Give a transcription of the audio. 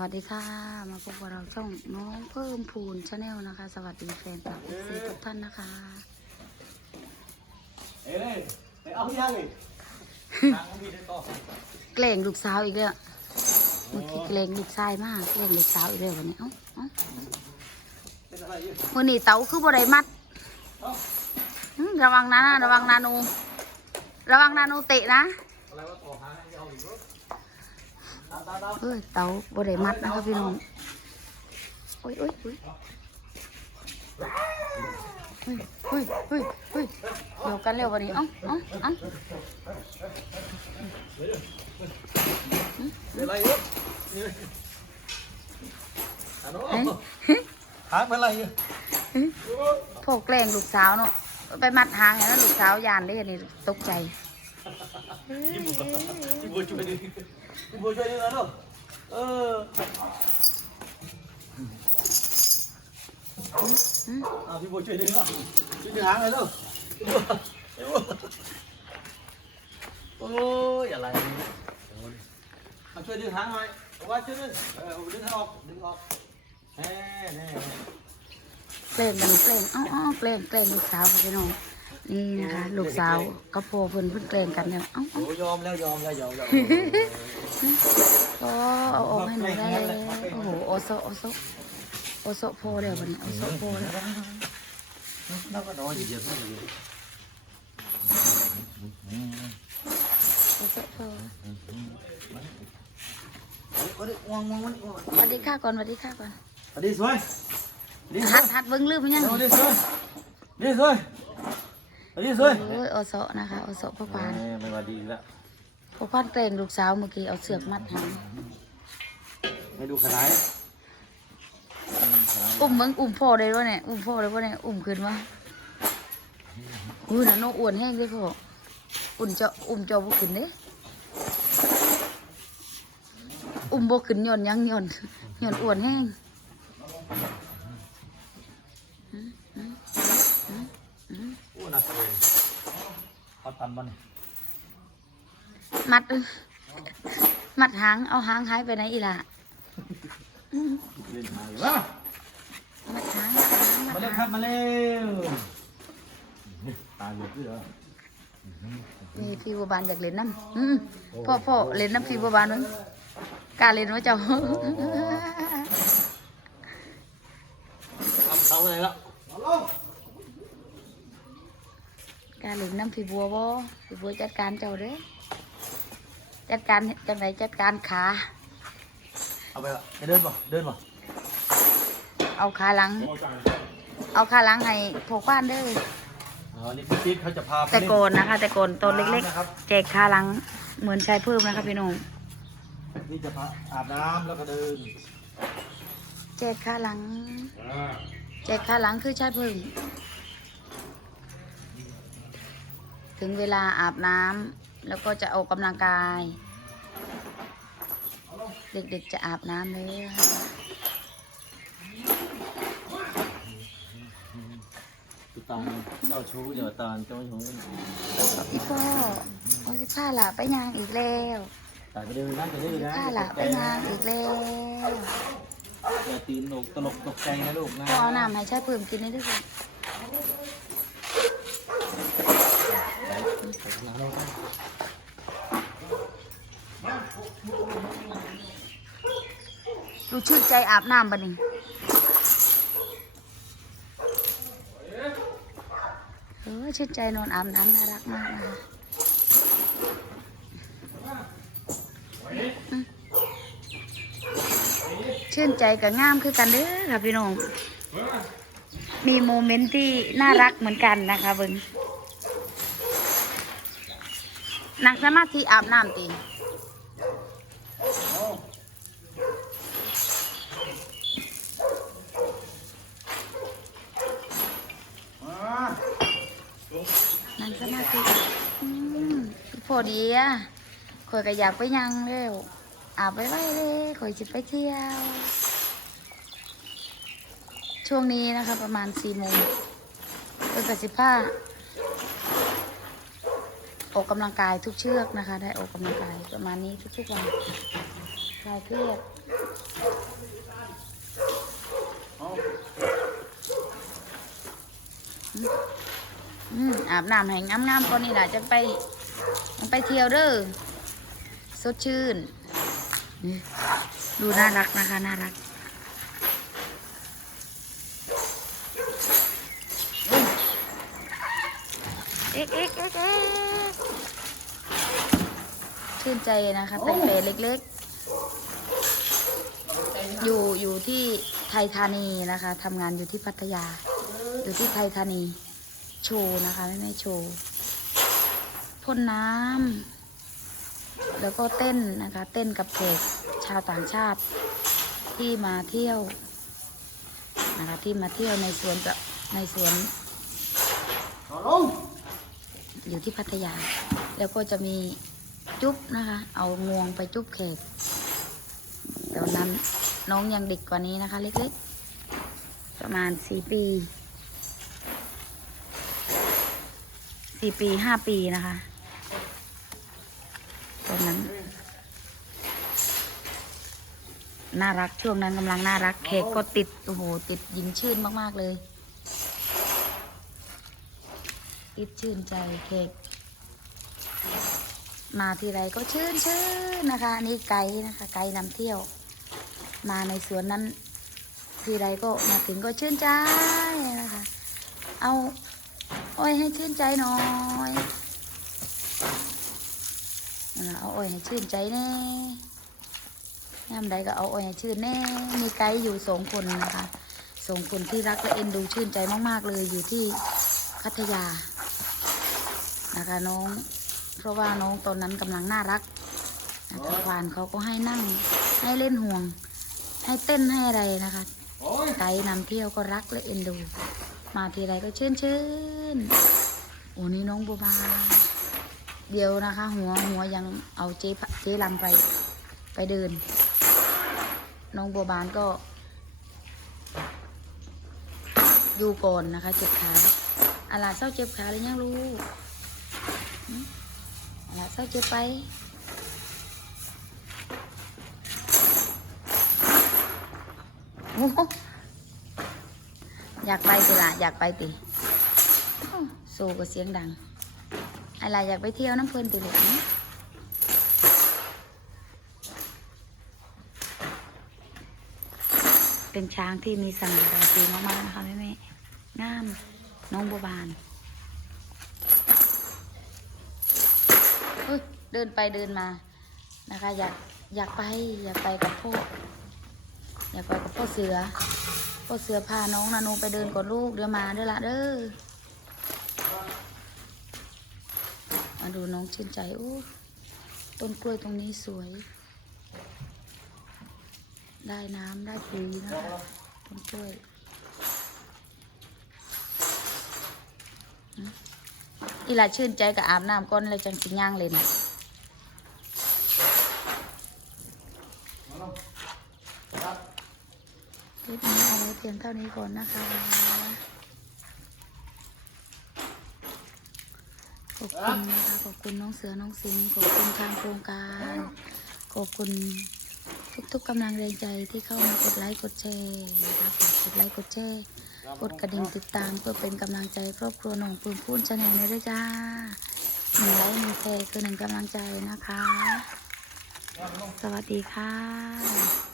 วัสดีค่ะ มาพบกับเราช่องน้องเพิ่มพูนชาแนลนะคะ สวัสดีแฟนคลับซีทุกท่านนะคะเอ้ยไปเอายังนี่ทางมีได้ต่อเกล่งลูกสาวอีกแล้วเมื่อกี้เกล่งลูกชายมากเกล่งลูกสาวอีกแล้ววันนี้เอ้าเอ้าเป็นอะไรอยู่วันนี้เต๋าคือบ่ได้มัดอืมระวังนะระวังนานู ระวังนานูเตะนะอะไรว่าต่อหางให้เอาอีกรถ เอ้ยเต๋าบ่ได้มัดนะคะพี่น้องโอ้ยโอ้ยโอ้ยเฮ้ยเฮ้ยเฮ้ยเดี๋ยวกันเร็ววันนี้เอ้าเอ้าเอ้าอะไรอยู่นี่อันนู้นเอ้ยหางเป็นอะไรอยู่พวกแกล้งลูกสาวเนาะไปมัดหางอย่างนั้นลูกสาวยานได้อันนี้ตกใจ ยิ้มบัวยิ้มบัวช่วยด้วยนะลูกเอออ่าพี่บัวช่วยดึงอะช่วยดึงหางเลยลูกพี่บัวโอ้ยอะไรเนี่ยเอาช่วยดึงหางหน่อยเอาไว้ช่วยดึงเออดึงให้ออกดึงออกแน่แน่แน่แกล้งมันแกล้งอ้าวอ้าวแกล้งแกล้งลูกสาวค่ะพี่น้อง นี่นะคะ ลูกสาวกับพ่อเพิ่นเพิ่นแกล้งกันเนี่ยเอ้าเอ้าโอ้ยอมแล้วยอมแล้วยอมแล้วก็เอาออกให้หนูได้โอ้โหโอโซโอโซโอโซพอแล้ววันนี้โอโซพอแล้วแล้วก็นอนอยู่เย็นๆอยู่โอโซพอวันนี้วางวางวันนี้วางสวัสดีค่ะก่อนสวัสดีค่ะก่อนสวัสดีสวยดีสวหัยดหัดเบิ้งลืมยังสวัสดีสวยดีสวย สวัสดีสวยโอ้ยโอโซนะคะโอโซพ่อปานไม่ว่าดีแล้วพ่อปานแกล้งลูกสาวเมื่อกี้เอาเสือกมัดหางไม่ดูขนาดอุ้มมึงอุ้มพ่อได้วะเนี่ยอุ้มพ่อได้วะเนี่ยอุ้มขึ้นวะอุ้ยน่ะนกอ้วนแห้งเลยพ่ออุ่นเจาอุ้มเจาบุขึ้นเด้อุ้มบขึ้นย่อนยังย่อนย่อนอ้วนแห้ง เขาทำมันมัด มัดหาง เอาหางหายไปไหนอีล่ะ เล่นมาอยู่วะมัดหางมัดหางมัมาดเร็วหางครับมาเร็วตาเหลือกด้วยเหรอนี่พี่บัวบานอยากเล่นน้ำอืมพ่อพ่อเล่นน้ำพี่บัวบานมั้งกล้าเล่นวะเจ้า ทำเขาอะไรแล้ว กล้าเล่นน้ำพี่บัวบ่พี่บัวจัดการเจ้าเด้อจัดการจังไหนจัดการขา เอาไปละจะเดินป่ะเดินป่ะเอาขาหลัง เอาขาหลังให้พวกบ้านเด้ออ๋อนี่พี่ติ๊กเขาจะพาไปแต่เล่น โกนนะคะ แต่โกนตัวเล็กนะครับ ๆ แจกขาหลังเหมือนชายเพิ่มนะคะพี่น้องนี่จะพาอาบน้ำแล้วก็เดินแจกขาหลัง แจกขาหลังคือชายเพิ่ม ถึงเวลาอาบน้ำแล้วก็จะออกกำลังกาย เด็กๆจะอาบน้ำเลยติดตามเจ้าชู้เดี๋ยวตาเจ้าชู้พี่พ่อโอ้สิผ้าหละไปยางอีกแล้วตายไปเดินนะจะได้นะผ้าหละไปยางอีกแล้วอย่าตื่นตกตลกตกใจนะลูกนะพ่อเอาน้ำให้ชายเพิ่มกินได้ด้วย กันดูชื่นใจอาบน้ำบันนี้เออชื่นใจนอนอาบน้ำน่ารักมากนะคะชื่นใจกับงามคือกันเด้อค่ะพี่น้อง มีโมเมนต์ที่น่ารักเหมือนกันนะคะเบิ้ง นั่งสมาธิอาบน้ำตีนั่งสมาธิอืมพอดีอะข่อยก็อยากไปยังเร็วอาบไปไว้เลยข่อยจะไปเที่ยว ช่วงนี้นะคะประมาณสี่โมงเป็นกสิผ้า ออกกำลังกายทุกเชือกนะคะ ได้ออกกำลังกายประมาณนี้ทุกๆวันคลายเครียดอืมอาบน้ำแห้งงามๆก่อนนี่แหละจะไปไปเที่ยวเด้อสดชื่น ดูน่ารักนะคะ น่ารักเอ๊ะเอ๊ะเอ๊ะ ชื่นใจนะคะเตะเล็กๆ อยู่อยู่ที่ไทยธานีนะคะทำงานอยู่ที่พัทยา อยู่ที่ไทยธานี โชว์นะคะไม่ไม่โชว์พ่นน้ำแล้วก็เต้นนะคะ เต้นกับแขกชาวต่างชาติที่มาเที่ยวนะคะที่มาเที่ยวในสวนกับในสวนนอนลงอยู่ที่พัทยา แล้วก็จะมี จุ๊บนะคะ เอางวงไปจุ๊บแขกตอนนั้นน้องยังเด็กกว่านี้นะคะ เล็กๆ ประมาณสี่ปีสี่ปีห้าปีนะคะตอนนั้น น่ารักช่วงนั้นกำลังน่ารักแขกก็ติด โอ้โห ติดยิ้มชื่นมาก ๆ เลย ติดชื่นใจแขก มาทีไรก็ชื่นชื่นนะคะนี่ไกด์นะคะ ไกด์นำเที่ยว มาในสวนนั้น ทีไรก็มาถึงก็ชื่นใจนะคะ เอาอ้อยให้ชื่นใจหน่อยเอาอ้อยให้ชื่นใจแน่ยามใดก็เอาอ้อยให้ชื่นแน่ มีไกด์อยู่สองคนนะคะสองคนที่รักและเอ็นดูชื่นใจมาก ๆ เลยอยู่ที่พัทยานะคะน้อง เพราะว่าน้องตอนนั้นกำลังน่ารักนะคะวานเขาก็ให้นั่งให้เล่นห่วง ให้เต้นให้อะไรนะคะไกด์นำเที่ยวก็รักและเอ็นดู มาทีไรก็ชื่นชื่นโอ้นี่น้องบัวบานเดียวนะคะ หัวหัวยังเอาเจ๊พเจ๊ลำไปไปเดิน น้องบัวบานก็ อยู่ก่อนนะคะ เจ็บขาอะไรเศร้าเจ็บขาเลยยังรู้ อะไรเศร้าเจ็บไปอยากไปสิละอยากไปติสู้กับเสียงดัง อะไรอยากไปเที่ยวน้ำเพลินติหรือเป็นช้างที่มีสง่าราศีมากๆนะคะแม่แม่งาม น้องบัวบาน เฮ้ยเดินไปเดินมานะคะ อยากอยากไปอยากไปกับพ่ออยากไปกับพ่อเสือพ่อเสือพาน้องนานูไปเดินก่อนลูกเดี๋ยวมาเด้อละเด้อมาดูน้องชื่นใจโอ้ต้นกล้วยตรงนี้สวย ได้น้ำได้ปุ๋ยนะคะต้นกล้วย อีหลาชื่นใจกับอาบน้ำก้อนเลยจังสิย่างเลยนะคลิปนี้เอาไว้เพียงเท่านี้ก่อนนะคะขอบคุณนะคะขอบคุณน้องเสือน้องสิงขอบคุณทางโครงการ ขอบคุณทุกๆกำลังแรงใจที่เข้ามากดไลค์กดแชร์นะคะกดไลค์กดแชร์ กดกระดิ่งติดตามเพื่อเป็นกำลังใจครอบครัวหนองปืนพูนชาแนลในด้วยจ้าหนึ่งไลค์หนึ่งแชร์คือหนึ่งกำลังใจนะคะ สวัสดีค่ะ